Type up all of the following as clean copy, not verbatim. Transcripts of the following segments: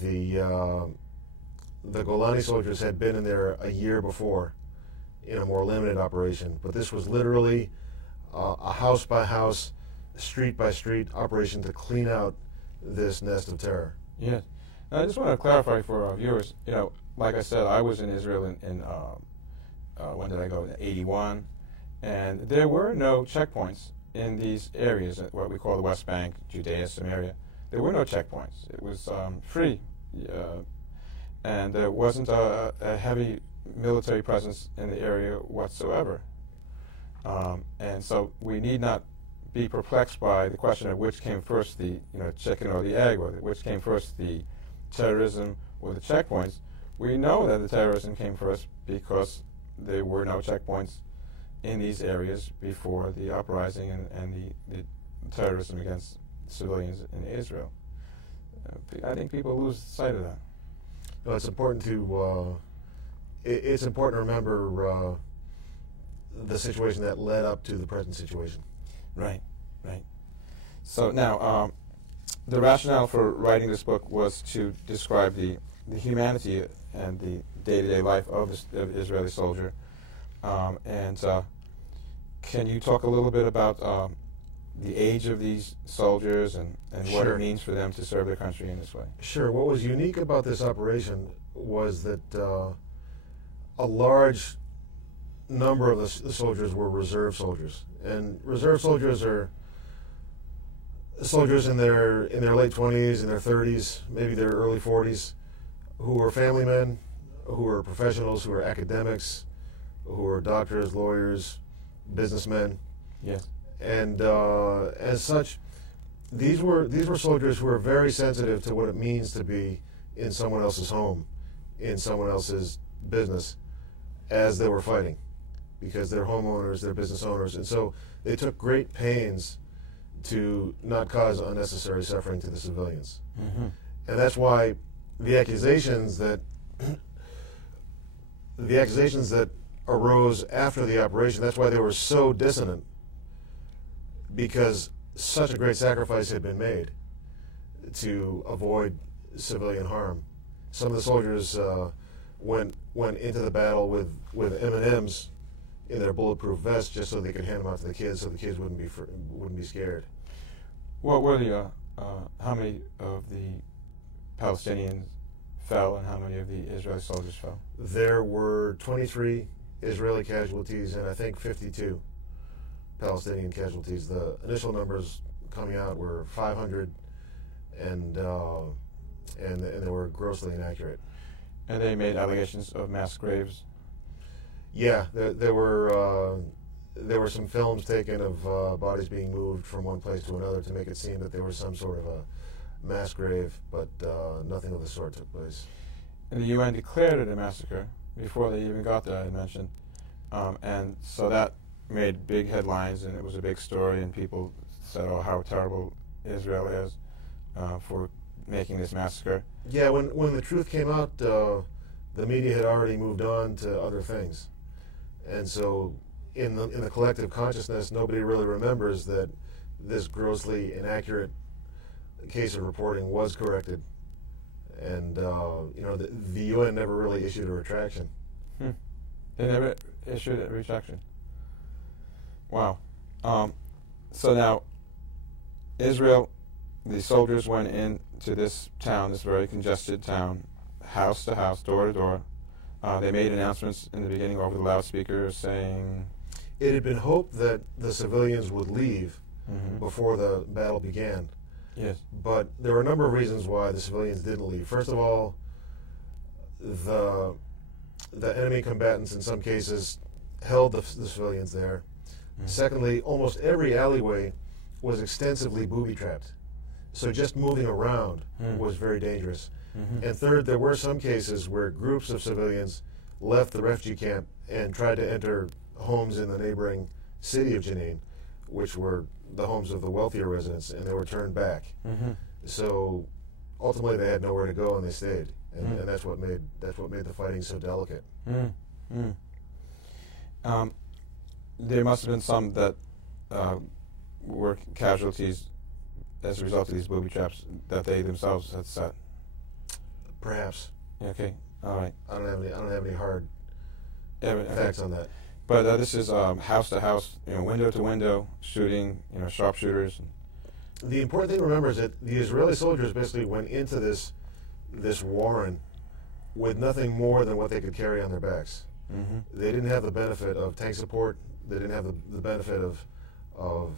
The Golani soldiers had been in there a year before in a more limited operation, but this was literally a house by house, street by street operation to clean out this nest of terror. Yes. Now, I just want to clarify for our viewers, like I said, I was in Israel in when did I go? In 81. And there were no checkpoints in these areas, what we call the West Bank, Judea, Samaria. There were no checkpoints. It was free. And there wasn't a heavy military presence in the area whatsoever. And so we need not be perplexed by the question of which came first, the chicken or the egg, or which came first, the terrorism or the checkpoints. We know that the terrorism came first because there were no checkpoints in these areas before the uprising and the terrorism against civilians in Israel. I think people lose sight of that. No, it's important to remember the situation that led up to the present situation. Right. So now, the rationale for writing this book was to describe the humanity and the day-to-day life of the Israeli soldier. Can you talk a little bit about the age of these soldiers and what Sure. it means for them to serve their country in this way? Sure. What was unique about this operation was that a large number of the soldiers were reserve soldiers, and reserve soldiers are soldiers in their late 20s, in their 30s, maybe their early 40s, who are family men, who are professionals, who are academics, who are doctors, lawyers, businessmen. Yes. And as such, these were soldiers who were very sensitive to what it means to be in someone else's home, in someone else's business, as they were fighting, because they're homeowners, they're business owners, and so they took great pains to not cause unnecessary suffering to the civilians. Mm-hmm. And that's why the accusations that arose after the operation, that's why they were so dissonant, because such a great sacrifice had been made to avoid civilian harm. Some of the soldiers went into the battle with M&Ms in their bulletproof vests just so they could hand them out to the kids, so the kids wouldn't be scared. What were the how many of the Palestinians fell and how many of the Israeli soldiers fell? There were 23 Israeli casualties and I think 52 Palestinian casualties. The initial numbers coming out were 500, and they were grossly inaccurate. And they made allegations of mass graves. Yeah, there were some films taken of bodies being moved from one place to another to make it seem that there was some sort of a mass grave, but nothing of the sort took place. And the UN declared it a massacre before they even got there, I mentioned. And so that made big headlines, and it was a big story, and people said, oh, how terrible Israel is for making this massacre. Yeah, when the truth came out, the media had already moved on to other things. And so in the collective consciousness, nobody really remembers that this grossly inaccurate case of reporting was corrected. And the UN never really issued a retraction. They never issued a retraction. Wow. So now, Israel, the soldiers went into this town, this very congested town, house to house, door to door. They made announcements in the beginning over the loudspeakers saying... It had been hoped that the civilians would leave Mm-hmm. before the battle began. Yes. But there were a number of reasons why the civilians didn't leave. First of all, the enemy combatants in some cases held the civilians there. Mm-hmm. Secondly, almost every alleyway was extensively booby-trapped. So just moving around was very dangerous. Mm-hmm. And third, there were some cases where groups of civilians left the refugee camp and tried to enter homes in the neighboring city of Jenin, which were the homes of the wealthier residents, and they were turned back. Mm-hmm. So ultimately, they had nowhere to go, and they stayed, and that's what made the fighting so delicate. There must have been some that were casualties as a result of these booby traps that they themselves had set. Perhaps. Okay, all right. I don't have any hard Okay. facts on that. But this is house to house, window to window shooting, sharpshooters. The important thing to remember is that the Israeli soldiers basically went into this warren with nothing more than what they could carry on their backs. Mm-hmm. They didn't have the benefit of tank support. They didn't have the benefit of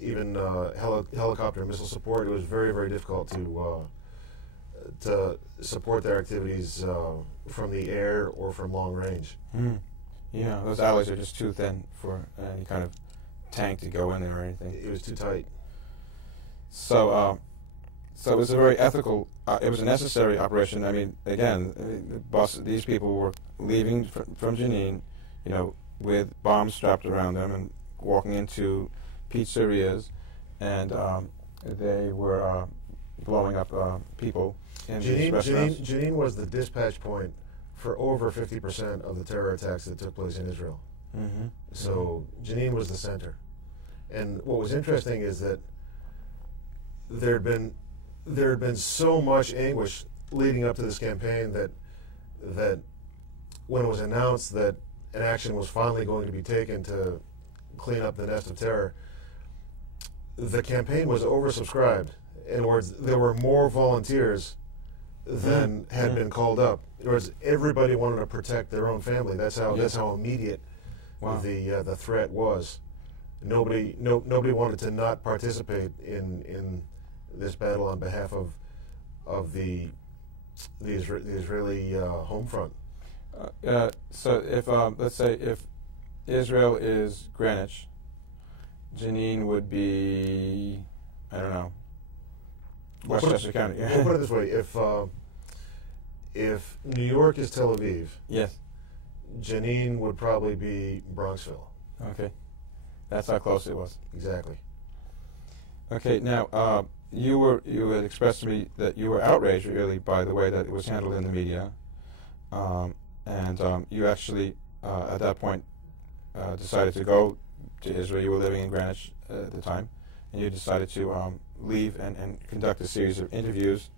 even helicopter and missile support. It was very, very difficult to support their activities from the air or from long range. Mm. Yeah, those alleys are just too thin for any kind of tank to go in there or anything. It was too tight. So it was a very ethical. It was a necessary operation. I mean, again, these people were leaving from Jenin, with bombs strapped around them and walking into pizzerias, and they were blowing up people in these restaurants. Jenin was the dispatch point for over 50% of the terror attacks that took place in Israel. Mm-hmm. So Jenin was the center. And what was interesting is that there had been so much anguish leading up to this campaign that when it was announced that an action was finally going to be taken to clean up the nest of terror, the campaign was oversubscribed. In other words, there were more volunteers than had been called up. In other words, everybody wanted to protect their own family. That's how immediate the threat was. Nobody wanted to not participate in this battle on behalf of the Israeli home front. So if let's say if Israel is Greenwich, Jenin would be, I don't know, Westchester County. We'll put it this way: if New York is Tel Aviv, yes, Jenin would probably be Bronxville. Okay, that's how close it was. Exactly. Okay, now you had expressed to me that you were outraged really by the way that it was handled in the media, and you actually at that point decided to go to Israel. You were living in Greenwich at the time, and you decided to leave and conduct a series of interviews.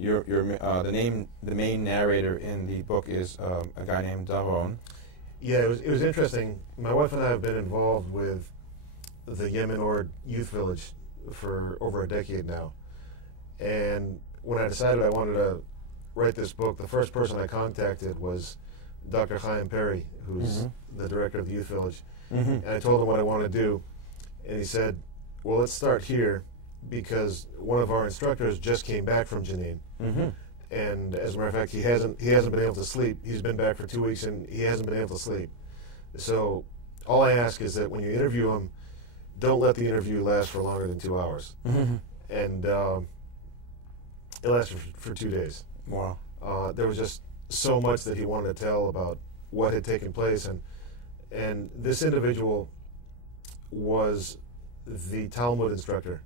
The main narrator in the book is a guy named Daron. Yeah, it was interesting. My wife and I have been involved with the Yemen Or Youth Village for over a decade now. And when I decided I wanted to write this book, the first person I contacted was Dr. Chaim Perry, who's the director of the Youth Village. Mm-hmm. And I told him what I wanted to do. And he said, well, let's start here, because one of our instructors just came back from Jenin. Mm-hmm. And as a matter of fact, he hasn't been able to sleep. He's been back for 2 weeks and he hasn't been able to sleep. So all I ask is that when you interview him, don't let the interview last for longer than 2 hours. Mm-hmm. And it lasted for 2 days. Wow. There was just so much that he wanted to tell about what had taken place, and this individual was the Talmud instructor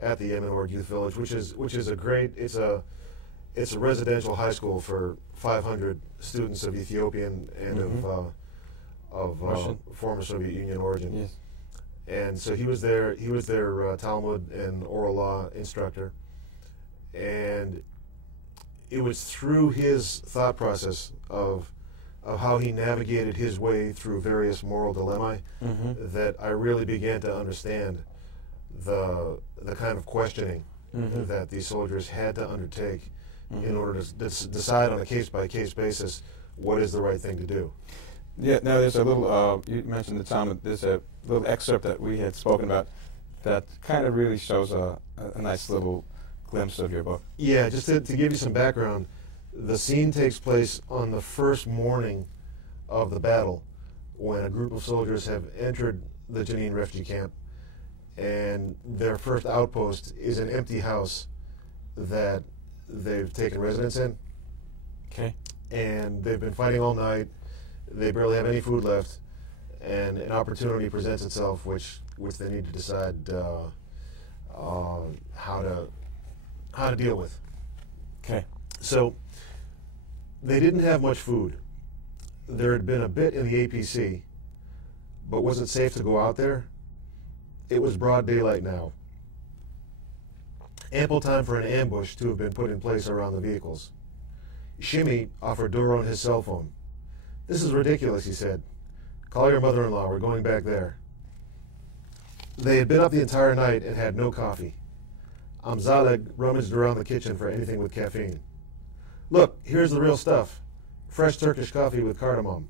at the Yemen Or Youth Village, which is a great. It's a residential high school for 500 students of Ethiopian and of former Soviet Union origin. Yes. And so he was their Talmud and oral law instructor, and it was through his thought process of how he navigated his way through various moral dilemmae that I really began to understand the kind of questioning that these soldiers had to undertake in order to decide on a case-by-case basis what is the right thing to do. Yeah, now there's a little, you mentioned the Talmud, there's a little excerpt that we had spoken about that kind of really shows a nice little glimpse of your book. Yeah, just to give you some background, the scene takes place on the first morning of the battle when a group of soldiers have entered the Jenin refugee camp, and their first outpost is an empty house that they've taken residence in. Okay. And they've been fighting all night. They barely have any food left, and an opportunity presents itself, which they need to decide how to deal with. Okay. So they didn't have much food. There had been a bit in the APC, but was it safe to go out there? It was broad daylight now. Ample time for an ambush to have been put in place around the vehicles. Shimmy offered Doron his cell phone. "This is ridiculous," he said. "Call your mother-in-law. We're going back there." They had been up the entire night and had no coffee. Amzaleg rummaged around the kitchen for anything with caffeine. "Look, here's the real stuff. Fresh Turkish coffee with cardamom."